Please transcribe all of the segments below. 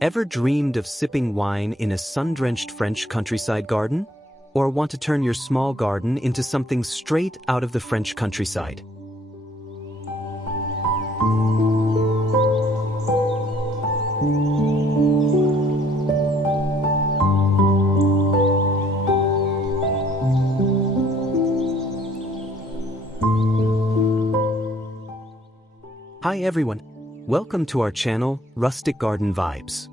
Ever dreamed of sipping wine in a sun-drenched French countryside garden? Or want to turn your small garden into something straight out of the French countryside? Hi everyone, welcome to our channel, Rustic Garden Vibes.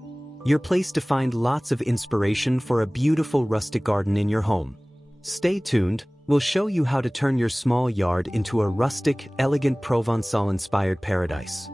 Your place to find lots of inspiration for a beautiful rustic garden in your home. Stay tuned, we'll show you how to turn your small yard into a rustic, elegant Provençal-inspired paradise.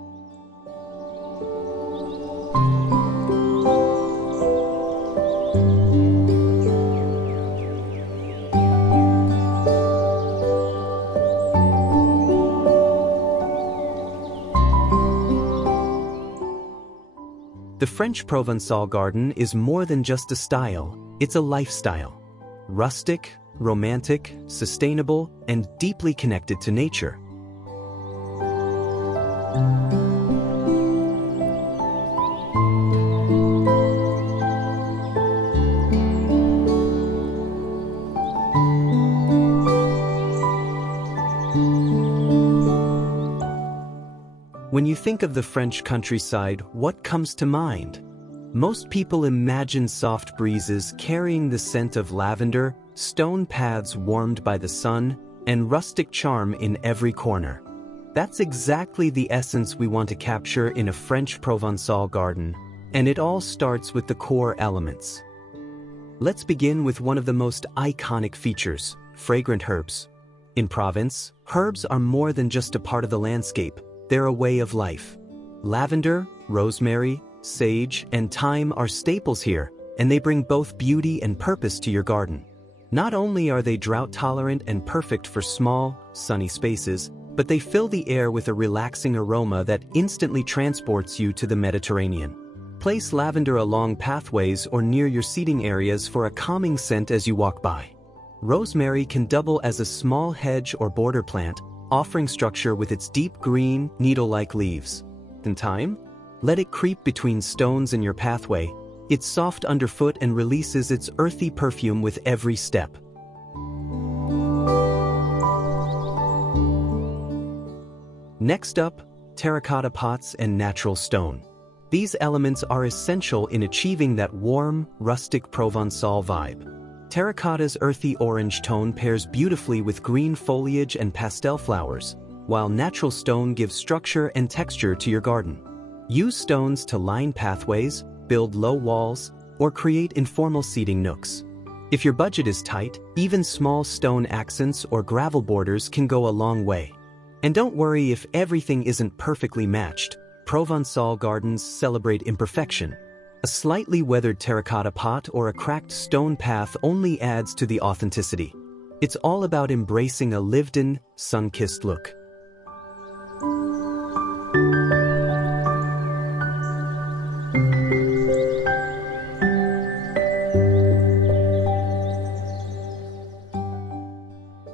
The French Provençal garden is more than just a style, it's a lifestyle. Rustic, romantic, sustainable, and deeply connected to nature. When you think of the French countryside, what comes to mind? Most people imagine soft breezes carrying the scent of lavender, stone paths warmed by the sun, and rustic charm in every corner. That's exactly the essence we want to capture in a French Provençal garden, and it all starts with the core elements. Let's begin with one of the most iconic features, fragrant herbs. In Provence, herbs are more than just a part of the landscape. They're a way of life. Lavender, rosemary, sage, and thyme are staples here, and they bring both beauty and purpose to your garden. Not only are they drought-tolerant and perfect for small, sunny spaces, but they fill the air with a relaxing aroma that instantly transports you to the Mediterranean. Place lavender along pathways or near your seating areas for a calming scent as you walk by. Rosemary can double as a small hedge or border plant, offering structure with its deep green, needle-like leaves. In time, let it creep between stones in your pathway. It's soft underfoot and releases its earthy perfume with every step. Next up, terracotta pots and natural stone. These elements are essential in achieving that warm, rustic Provençal vibe. Terracotta's earthy orange tone pairs beautifully with green foliage and pastel flowers, while natural stone gives structure and texture to your garden. Use stones to line pathways, build low walls, or create informal seating nooks. If your budget is tight, even small stone accents or gravel borders can go a long way. And don't worry if everything isn't perfectly matched. Provençal gardens celebrate imperfection. A slightly weathered terracotta pot or a cracked stone path only adds to the authenticity. It's all about embracing a lived-in, sun-kissed look.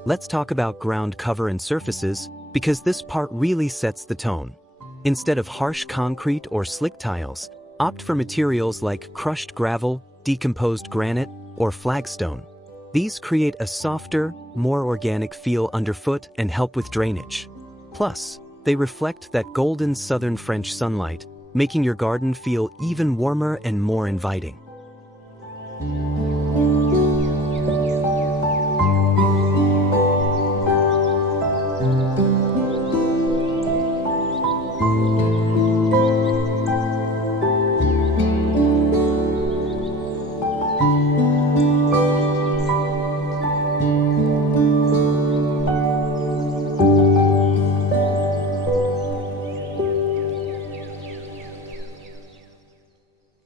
Let's talk about ground cover and surfaces, because this part really sets the tone. Instead of harsh concrete or slick tiles, opt for materials like crushed gravel, decomposed granite, or flagstone. These create a softer, more organic feel underfoot and help with drainage. Plus, they reflect that golden southern French sunlight, making your garden feel even warmer and more inviting.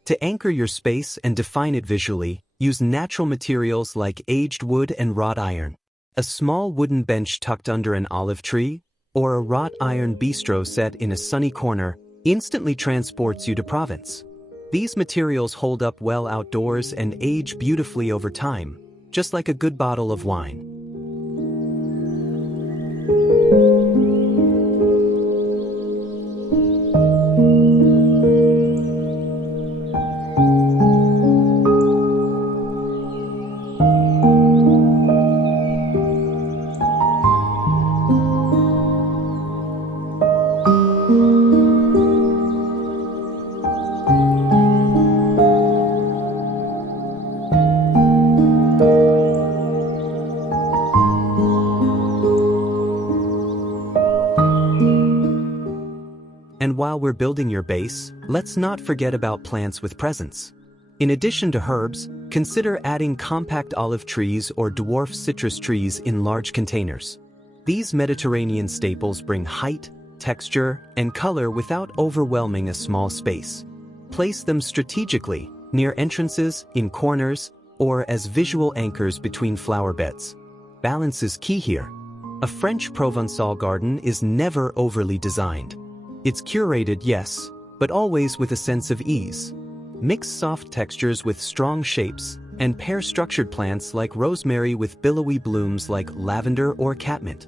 To anchor your space and define it visually, use natural materials like aged wood and wrought iron. A small wooden bench tucked under an olive tree, or a wrought iron bistro set in a sunny corner, instantly transports you to Provence. These materials hold up well outdoors and age beautifully over time, just like a good bottle of wine. while we're building your base, let's not forget about plants with presence. In addition to herbs, consider adding compact olive trees or dwarf citrus trees in large containers. These Mediterranean staples bring height, texture, and color without overwhelming a small space. Place them strategically, near entrances, in corners, or as visual anchors between flower beds. Balance is key here. A French Provençal garden is never overly designed. It's curated, yes, but always with a sense of ease. Mix soft textures with strong shapes, and pair structured plants like rosemary with billowy blooms like lavender or catmint.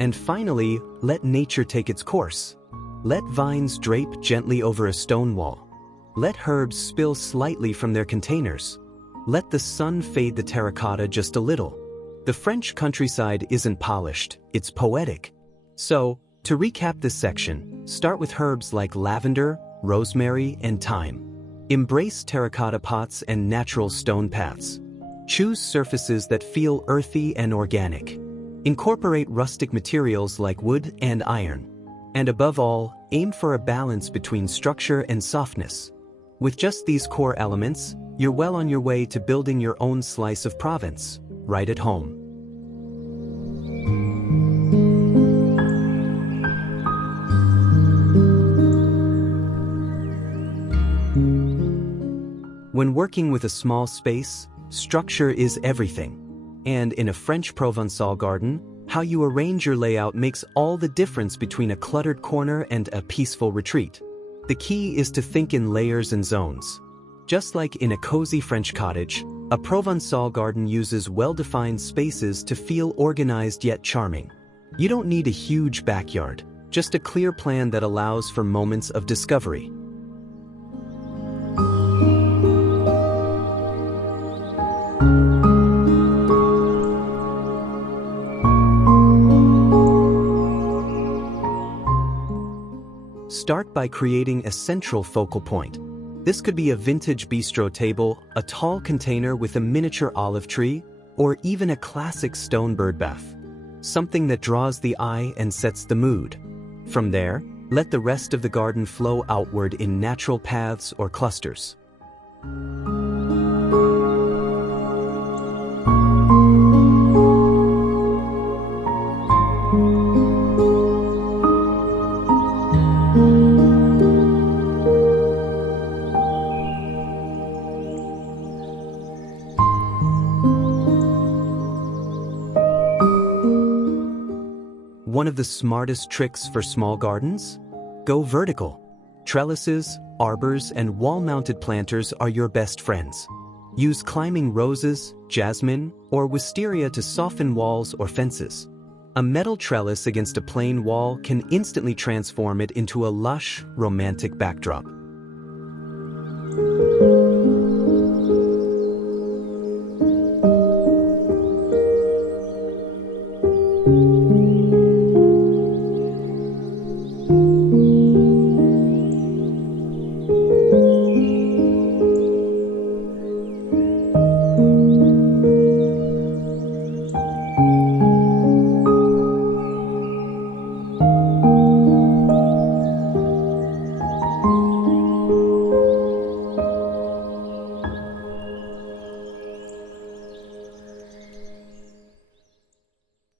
And finally, let nature take its course. Let vines drape gently over a stone wall. Let herbs spill slightly from their containers. Let the sun fade the terracotta just a little. The French countryside isn't polished, it's poetic. So, to recap this section, start with herbs like lavender, rosemary, and thyme. Embrace terracotta pots and natural stone paths. Choose surfaces that feel earthy and organic. Incorporate rustic materials like wood and iron. And above all, aim for a balance between structure and softness. With just these core elements, you're well on your way to building your own slice of Provence, right at home. When working with a small space, structure is everything. And in a French Provençal garden, how you arrange your layout makes all the difference between a cluttered corner and a peaceful retreat. The key is to think in layers and zones. Just like in a cozy French cottage, a Provençal garden uses well-defined spaces to feel organized yet charming. You don't need a huge backyard, just a clear plan that allows for moments of discovery. Start by creating a central focal point. This could be a vintage bistro table, a tall container with a miniature olive tree, or even a classic stone birdbath. Something that draws the eye and sets the mood. From there, let the rest of the garden flow outward in natural paths or clusters. One of the smartest tricks for small gardens? Go vertical. Trellises, arbors, and wall-mounted planters are your best friends. Use climbing roses, jasmine, or wisteria to soften walls or fences. A metal trellis against a plain wall can instantly transform it into a lush, romantic backdrop.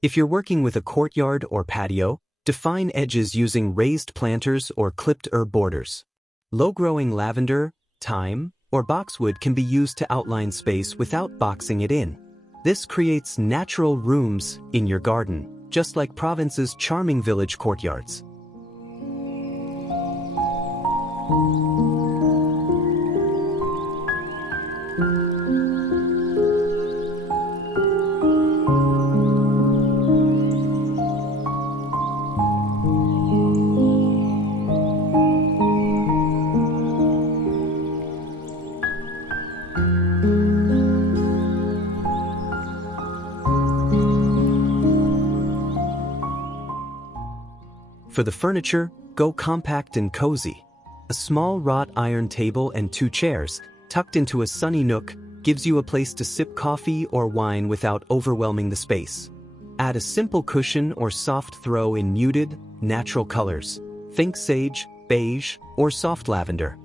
If you're working with a courtyard or patio, define edges using raised planters or clipped herb borders. Low-growing lavender, thyme, or boxwood can be used to outline space without boxing it in. This creates natural rooms in your garden, just like Provence's charming village courtyards. For the furniture, go compact and cozy. A small wrought iron table and 2 chairs, tucked into a sunny nook, gives you a place to sip coffee or wine without overwhelming the space. Add a simple cushion or soft throw in muted, natural colors. Think sage, beige, or soft lavender.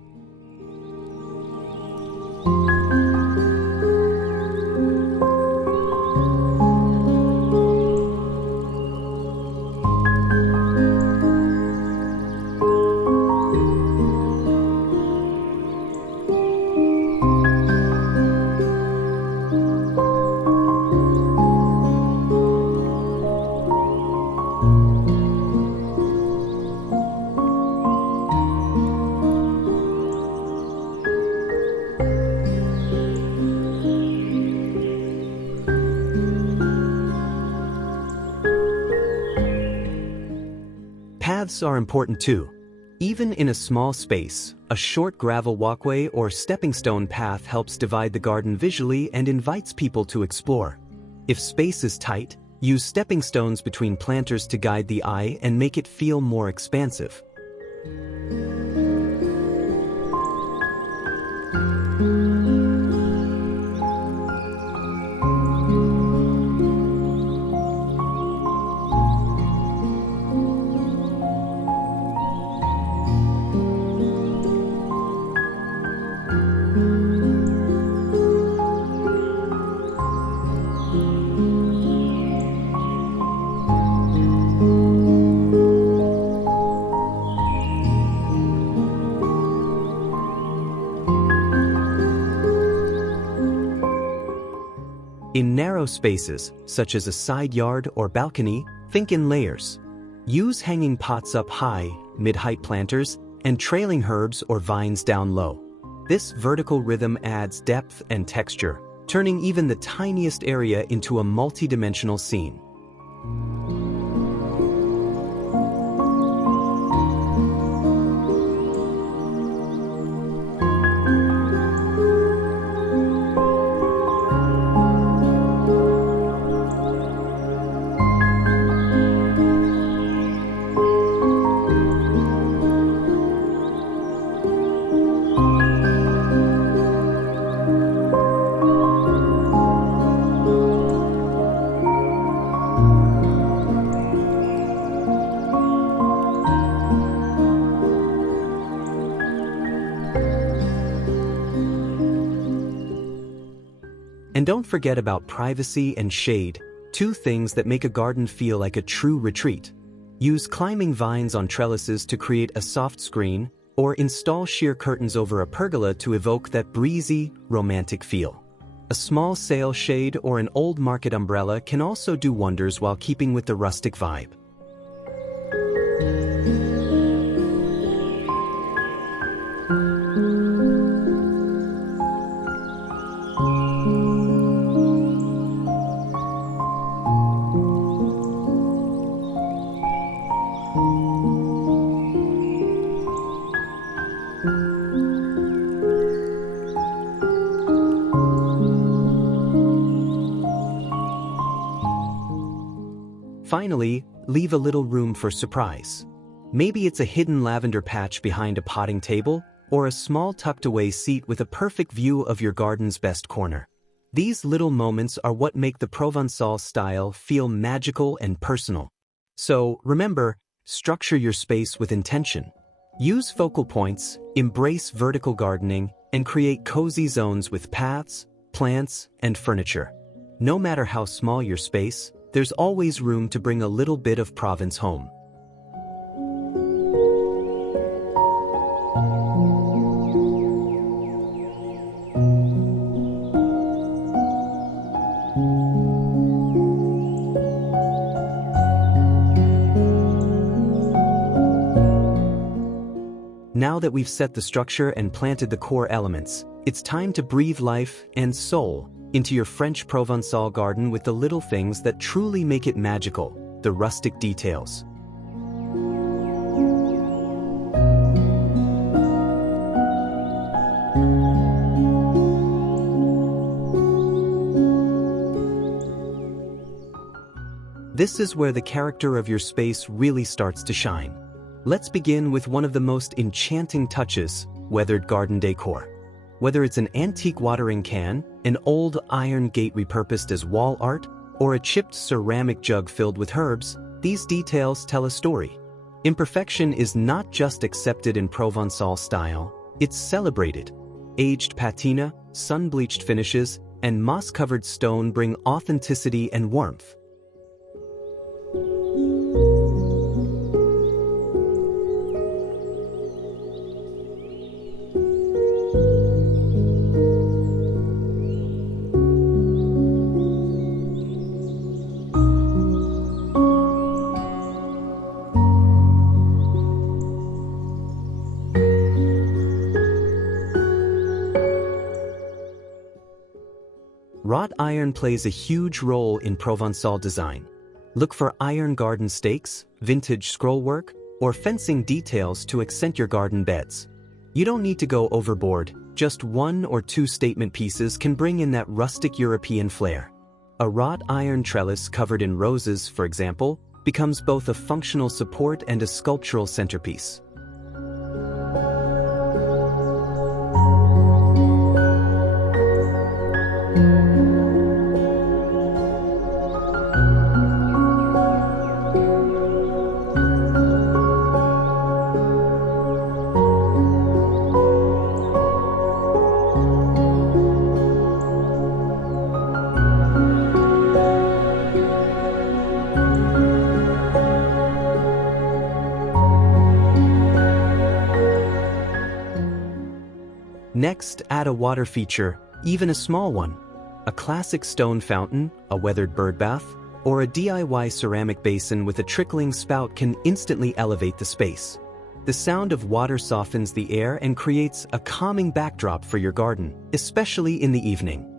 Paths are important too. Even in a small space, a short gravel walkway or stepping stone path helps divide the garden visually and invites people to explore. If space is tight, use stepping stones between planters to guide the eye and make it feel more expansive. In narrow spaces, such as a side yard or balcony, think in layers. Use hanging pots up high, mid-height planters, and trailing herbs or vines down low. This vertical rhythm adds depth and texture, turning even the tiniest area into a multi-dimensional scene. And don't forget about privacy and shade, two things that make a garden feel like a true retreat. Use climbing vines on trellises to create a soft screen, or install sheer curtains over a pergola to evoke that breezy, romantic feel. A small sail shade or an old market umbrella can also do wonders while keeping with the rustic vibe. Finally, leave a little room for surprise. Maybe it's a hidden lavender patch behind a potting table, or a small tucked-away seat with a perfect view of your garden's best corner. These little moments are what make the Provençal style feel magical and personal. So, remember, structure your space with intention. Use focal points, embrace vertical gardening, and create cozy zones with paths, plants, and furniture. No matter how small your space, there's always room to bring a little bit of Provence home. Now that we've set the structure and planted the core elements, it's time to breathe life and soul into your French Provençal garden with the little things that truly make it magical, the rustic details. This is where the character of your space really starts to shine. Let's begin with one of the most enchanting touches, weathered garden decor. Whether it's an antique watering can, an old iron gate repurposed as wall art, or a chipped ceramic jug filled with herbs, these details tell a story. Imperfection is not just accepted in Provençal style, it's celebrated. Aged patina, sun-bleached finishes, and moss-covered stone bring authenticity and warmth. Wrought iron plays a huge role in Provençal design. Look for iron garden stakes, vintage scrollwork, or fencing details to accent your garden beds. You don't need to go overboard, just 1 or 2 statement pieces can bring in that rustic European flair. A wrought iron trellis covered in roses, for example, becomes both a functional support and a sculptural centerpiece. Next, add a water feature, even a small one. A classic stone fountain, a weathered bird bath, or a DIY ceramic basin with a trickling spout can instantly elevate the space. The sound of water softens the air and creates a calming backdrop for your garden, especially in the evening.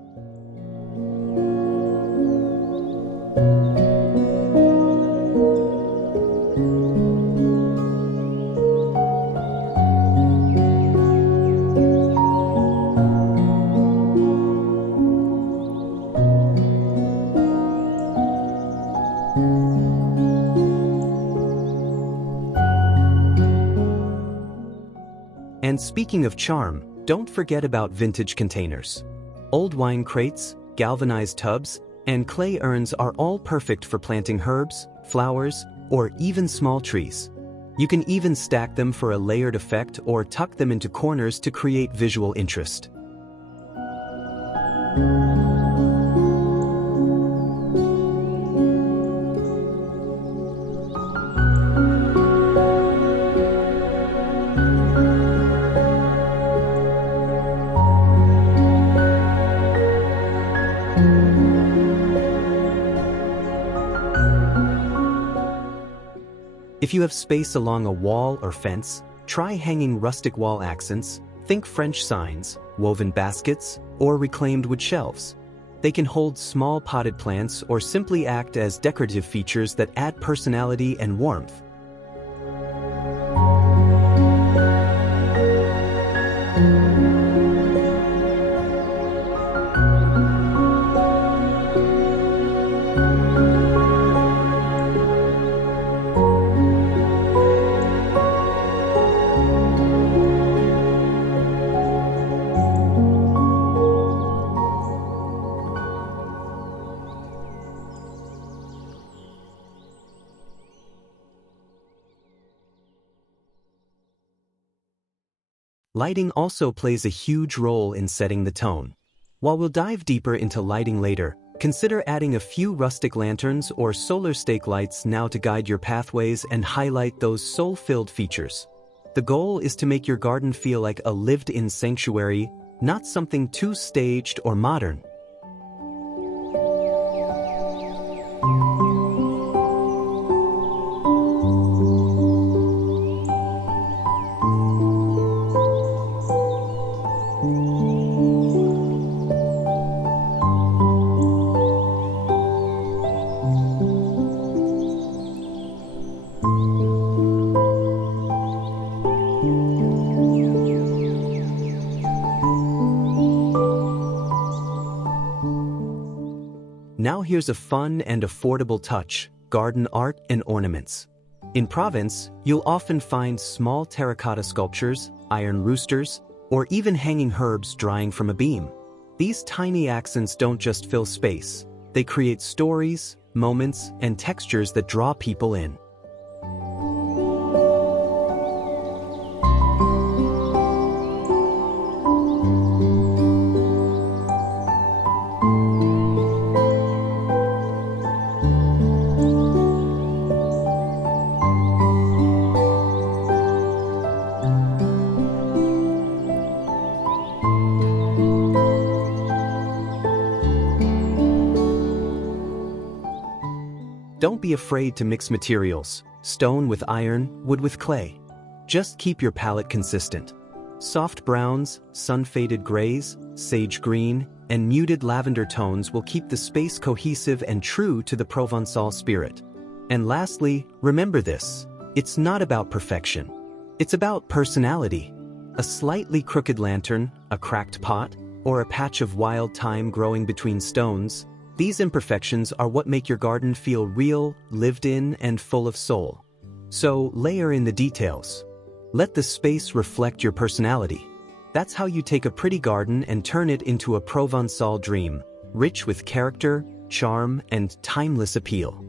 And speaking of charm, don't forget about vintage containers. Old wine crates, galvanized tubs, and clay urns are all perfect for planting herbs, flowers, or even small trees. You can even stack them for a layered effect or tuck them into corners to create visual interest. If you have space along a wall or fence, try hanging rustic wall accents, think French signs, woven baskets, or reclaimed wood shelves. They can hold small potted plants or simply act as decorative features that add personality and warmth. Lighting also plays a huge role in setting the tone. While we'll dive deeper into lighting later, consider adding a few rustic lanterns or solar stake lights now to guide your pathways and highlight those soul-filled features. The goal is to make your garden feel like a lived-in sanctuary, not something too staged or modern. Now here's a fun and affordable touch: garden art and ornaments. In Provence, you'll often find small terracotta sculptures, iron roosters, or even hanging herbs drying from a beam. These tiny accents don't just fill space, they create stories, moments, and textures that draw people in. Don't be afraid to mix materials, stone with iron, wood with clay. Just keep your palette consistent. Soft browns, sun-faded grays, sage green, and muted lavender tones will keep the space cohesive and true to the Provençal spirit. And lastly, remember this: it's not about perfection. It's about personality. A slightly crooked lantern, a cracked pot, or a patch of wild thyme growing between stones, these imperfections are what make your garden feel real, lived in, and full of soul. So, layer in the details. Let the space reflect your personality. That's how you take a pretty garden and turn it into a Provençal dream, rich with character, charm, and timeless appeal.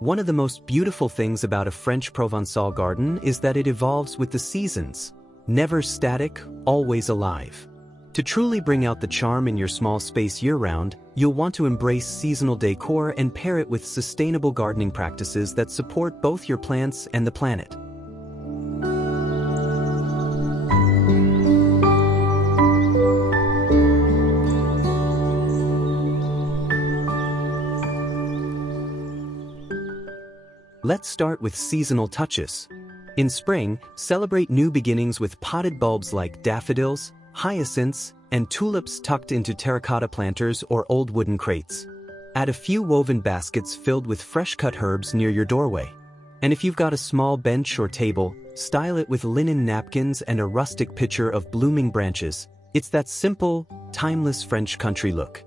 One of the most beautiful things about a French Provençal garden is that it evolves with the seasons, never static, always alive. To truly bring out the charm in your small space year-round, you'll want to embrace seasonal decor and pair it with sustainable gardening practices that support both your plants and the planet. Let's start with seasonal touches. In spring, celebrate new beginnings with potted bulbs like daffodils, hyacinths, and tulips tucked into terracotta planters or old wooden crates. Add a few woven baskets filled with fresh-cut herbs near your doorway. And if you've got a small bench or table, style it with linen napkins and a rustic pitcher of blooming branches. It's that simple, timeless French country look.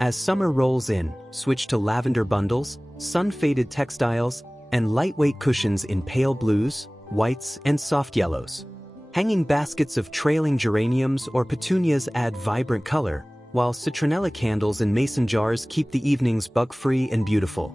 As summer rolls in, switch to lavender bundles, sun-faded textiles, and lightweight cushions in pale blues, whites, and soft yellows. Hanging baskets of trailing geraniums or petunias add vibrant color, while citronella candles in mason jars keep the evenings bug-free and beautiful.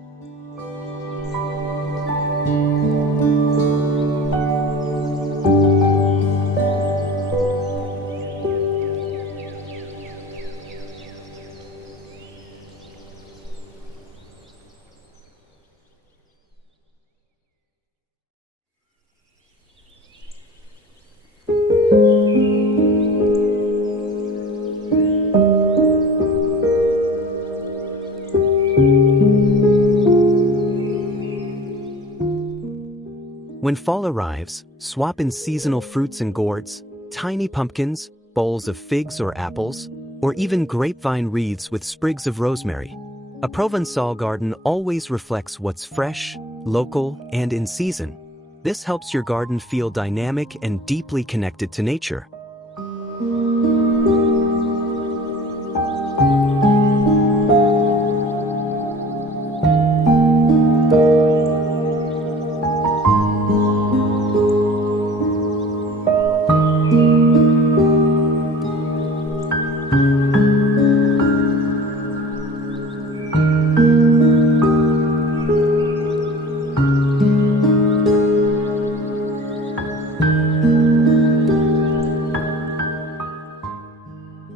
When fall arrives, swap in seasonal fruits and gourds, tiny pumpkins, bowls of figs or apples, or even grapevine wreaths with sprigs of rosemary. A Provençal garden always reflects what's fresh, local, and in season. This helps your garden feel dynamic and deeply connected to nature.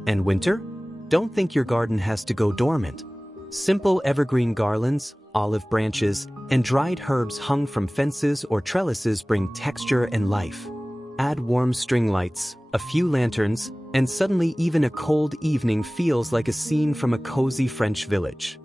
And winter? Don't think your garden has to go dormant. Simple evergreen garlands, olive branches, and dried herbs hung from fences or trellises bring texture and life. Add warm string lights, a few lanterns, and suddenly even a cold evening feels like a scene from a cozy French village.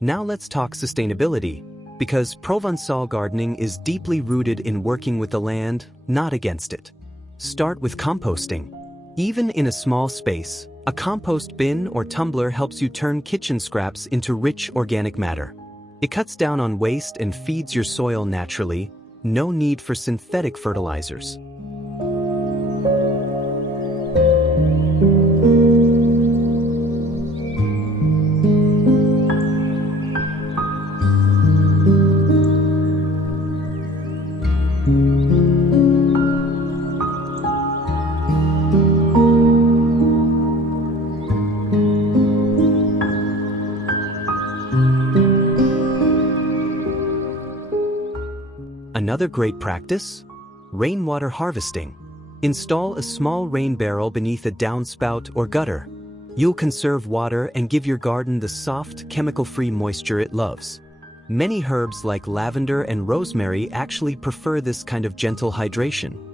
Now let's talk sustainability, because Provençal gardening is deeply rooted in working with the land, not against it. Start with composting. Even in a small space, a compost bin or tumbler helps you turn kitchen scraps into rich organic matter. It cuts down on waste and feeds your soil naturally, no need for synthetic fertilizers. Another great practice? Rainwater harvesting. Install a small rain barrel beneath a downspout or gutter. You'll conserve water and give your garden the soft, chemical-free moisture it loves. Many herbs like lavender and rosemary actually prefer this kind of gentle hydration.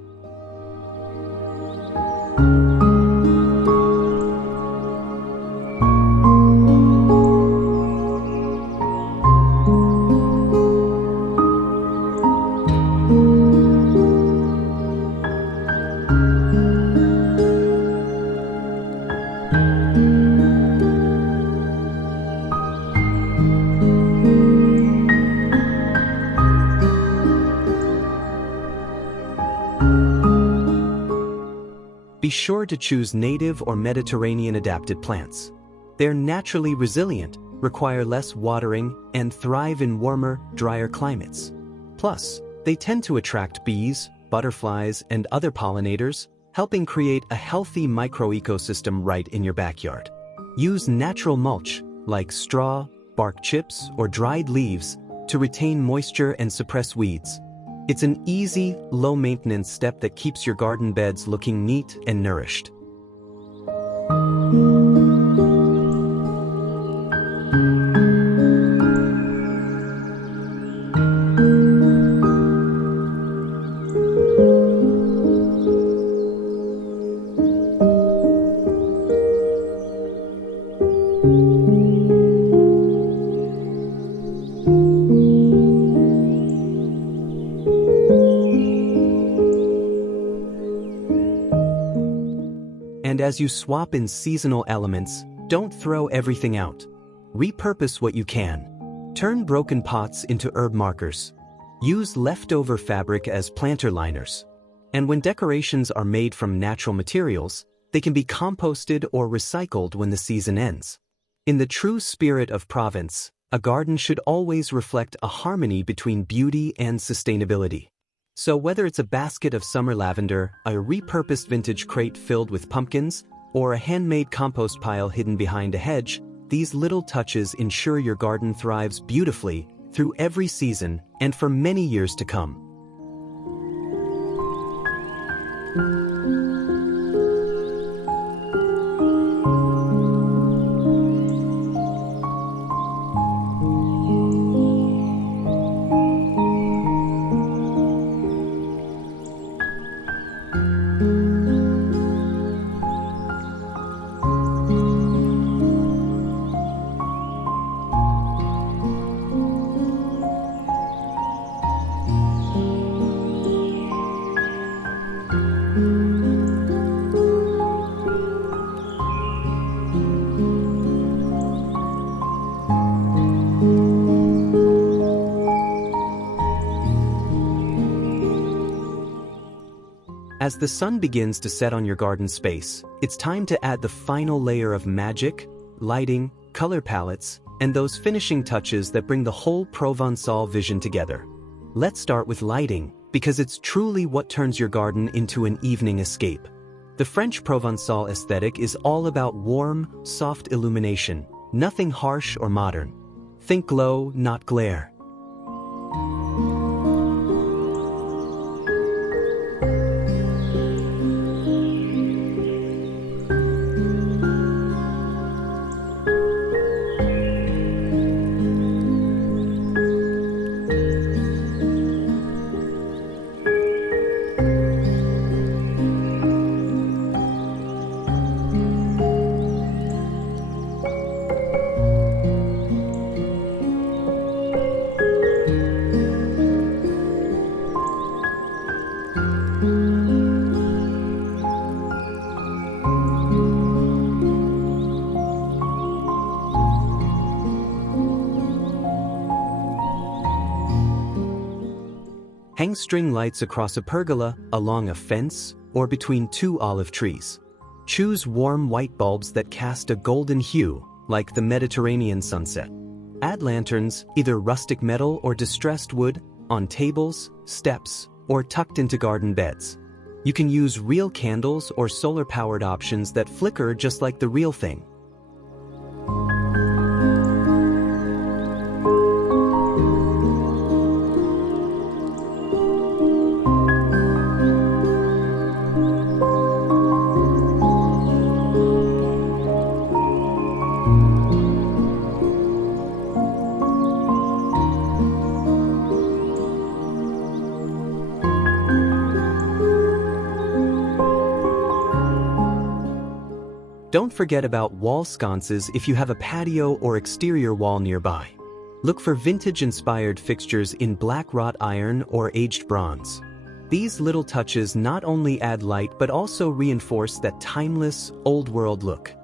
Be sure to choose native or Mediterranean-adapted plants. They're naturally resilient, require less watering, and thrive in warmer, drier climates. Plus, they tend to attract bees, butterflies, and other pollinators, helping create a healthy microecosystem right in your backyard. Use natural mulch, like straw, bark chips, or dried leaves, to retain moisture and suppress weeds. It's an easy, low-maintenance step that keeps your garden beds looking neat and nourished. And as you swap in seasonal elements, don't throw everything out. Repurpose what you can. Turn broken pots into herb markers. Use leftover fabric as planter liners. And when decorations are made from natural materials, they can be composted or recycled when the season ends. In the true spirit of Provence, a garden should always reflect a harmony between beauty and sustainability. So whether it's a basket of summer lavender, a repurposed vintage crate filled with pumpkins, or a handmade compost pile hidden behind a hedge, these little touches ensure your garden thrives beautifully through every season and for many years to come. As the sun begins to set on your garden space, It's time to add the final layer of magic, lighting, color palettes, and those finishing touches that bring the whole Provençal vision together. Let's start with lighting, because it's truly what turns your garden into an evening escape. The French Provençal aesthetic is all about warm, soft illumination, nothing harsh or modern. Think glow, not glare. Hang string lights across a pergola, along a fence, or between two olive trees. Choose warm white bulbs that cast a golden hue, like the Mediterranean sunset. Add lanterns, either rustic metal or distressed wood, on tables, steps, or tucked into garden beds. You can use real candles or solar-powered options that flicker just like the real thing. Don't forget about wall sconces if you have a patio or exterior wall nearby. Look for vintage-inspired fixtures in black wrought iron or aged bronze. These little touches not only add light but also reinforce that timeless, old-world look.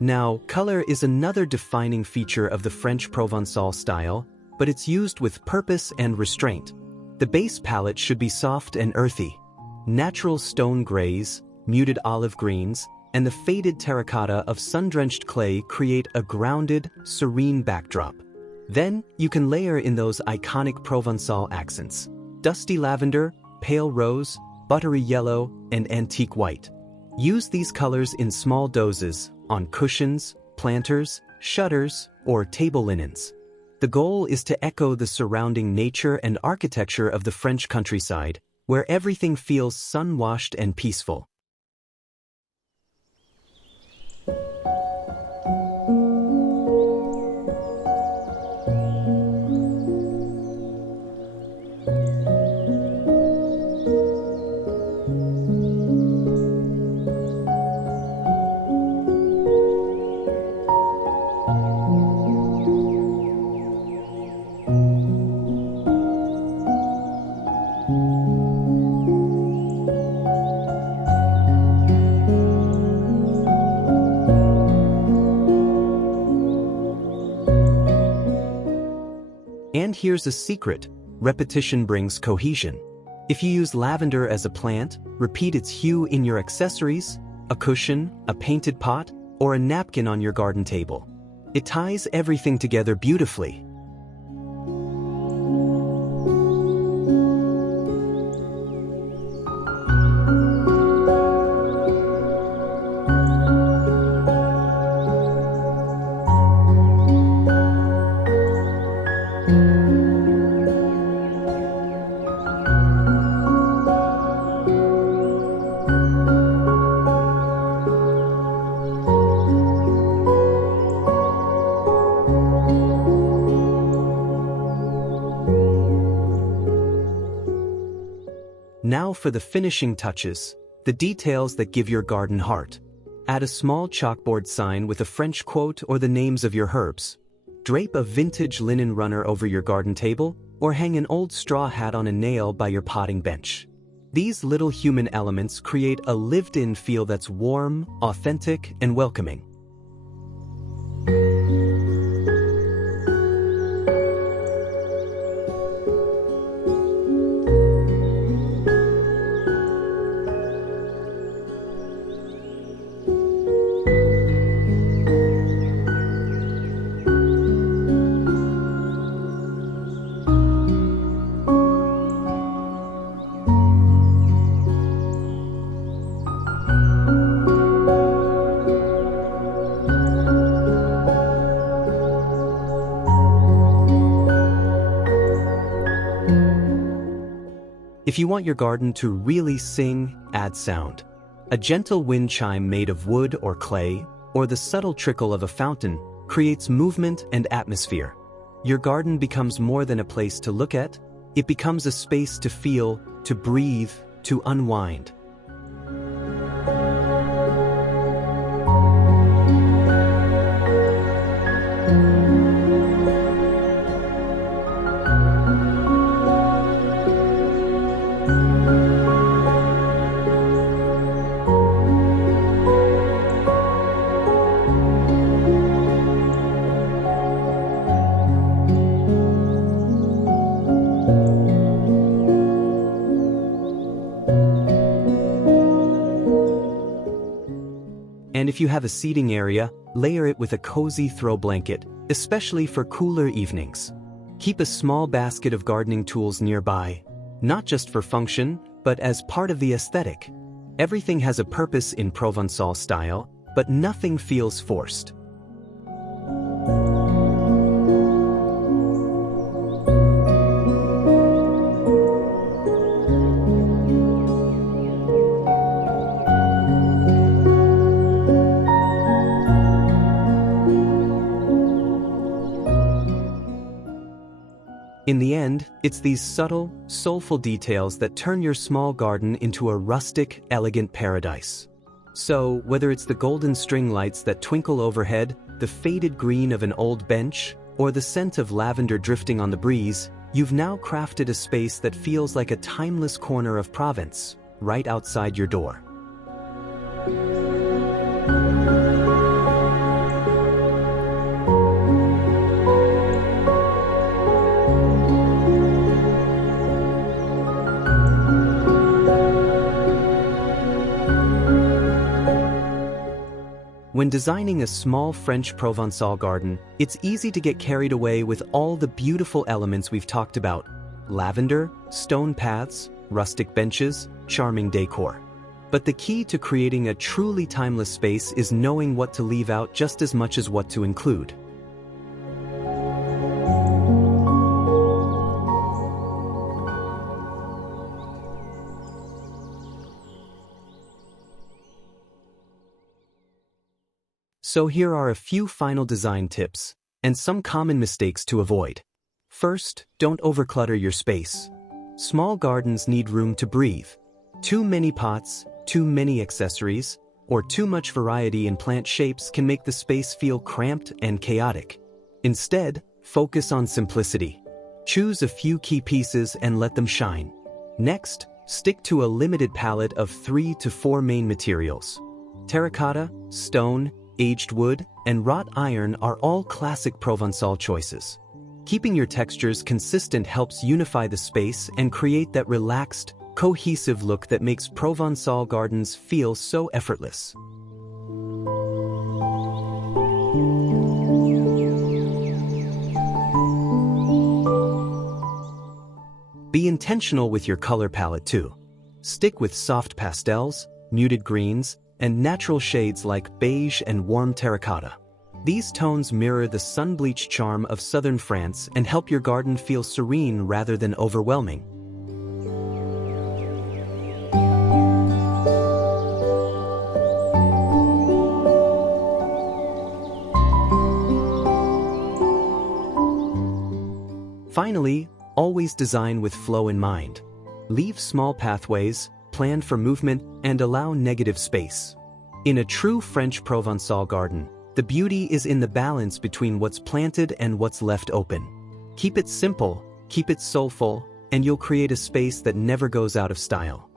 Now, color is another defining feature of the French Provençal style, but it's used with purpose and restraint. The base palette should be soft and earthy. Natural stone grays, muted olive greens, and the faded terracotta of sun-drenched clay create a grounded, serene backdrop. Then, you can layer in those iconic Provençal accents: dusty lavender, pale rose, buttery yellow, and antique white. Use these colors in small doses, on cushions, planters, shutters, or table linens. The goal is to echo the surrounding nature and architecture of the French countryside, where everything feels sun-washed and peaceful. And here's a secret: repetition brings cohesion. If you use lavender as a plant, repeat its hue in your accessories, a cushion, a painted pot, or a napkin on your garden table. It ties everything together beautifully. Now for the finishing touches, the details that give your garden heart. Add a small chalkboard sign with a French quote or the names of your herbs. Drape a vintage linen runner over your garden table, or hang an old straw hat on a nail by your potting bench. These little human elements create a lived-in feel that's warm, authentic, and welcoming. If you want your garden to really sing, add sound. A gentle wind chime made of wood or clay, or the subtle trickle of a fountain, creates movement and atmosphere. Your garden becomes more than a place to look at, it becomes a space to feel, to breathe, to unwind. And if you have a seating area, layer it with a cozy throw blanket, especially for cooler evenings. Keep a small basket of gardening tools nearby, not just for function, but as part of the aesthetic. Everything has a purpose in Provençal style, but nothing feels forced. In the end, it's these subtle, soulful details that turn your small garden into a rustic, elegant paradise. So, whether it's the golden string lights that twinkle overhead, the faded green of an old bench, or the scent of lavender drifting on the breeze, you've now crafted a space that feels like a timeless corner of Provence, right outside your door. When designing a small French Provençal garden, it's easy to get carried away with all the beautiful elements we've talked about: lavender, stone paths, rustic benches, charming decor. But the key to creating a truly timeless space is knowing what to leave out just as much as what to include. So here are a few final design tips, and some common mistakes to avoid. First, don't overclutter your space. Small gardens need room to breathe. Too many pots, too many accessories, or too much variety in plant shapes can make the space feel cramped and chaotic. Instead, focus on simplicity. Choose a few key pieces and let them shine. Next, stick to a limited palette of 3 to 4 main materials. Terracotta, stone, aged wood, and wrought iron are all classic Provençal choices. Keeping your textures consistent helps unify the space and create that relaxed, cohesive look that makes Provençal gardens feel so effortless. Be intentional with your color palette too. Stick with soft pastels, muted greens, and natural shades like beige and warm terracotta. These tones mirror the sun-bleached charm of southern France and help your garden feel serene rather than overwhelming. Finally, always design with flow in mind. Leave small pathways, plan for movement, and allow negative space. In a true French Provençal garden, the beauty is in the balance between what's planted and what's left open. Keep it simple, keep it soulful, and you'll create a space that never goes out of style.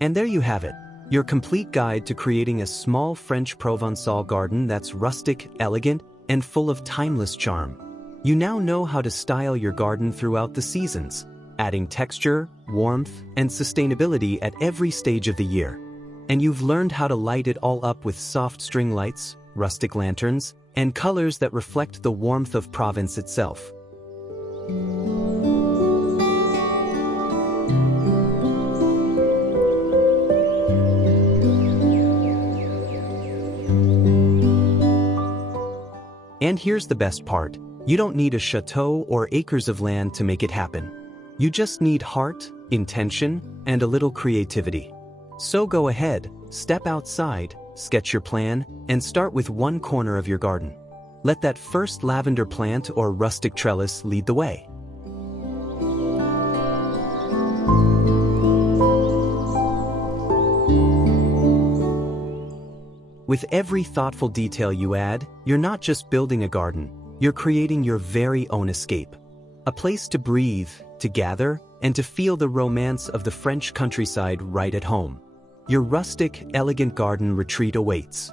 And there you have it, your complete guide to creating a small French Provençal garden that's rustic, elegant, and full of timeless charm. You now know how to style your garden throughout the seasons, adding texture, warmth, and sustainability at every stage of the year. And you've learned how to light it all up with soft string lights, rustic lanterns, and colors that reflect the warmth of Provence itself. And here's the best part. You don't need a chateau or acres of land to make it happen. You just need heart, intention, and a little creativity. So go ahead, step outside, sketch your plan, and start with one corner of your garden. Let that first lavender plant or rustic trellis lead the way. With every thoughtful detail you add, you're not just building a garden, you're creating your very own escape. A place to breathe, to gather, and to feel the romance of the French countryside right at home. Your rustic, elegant garden retreat awaits.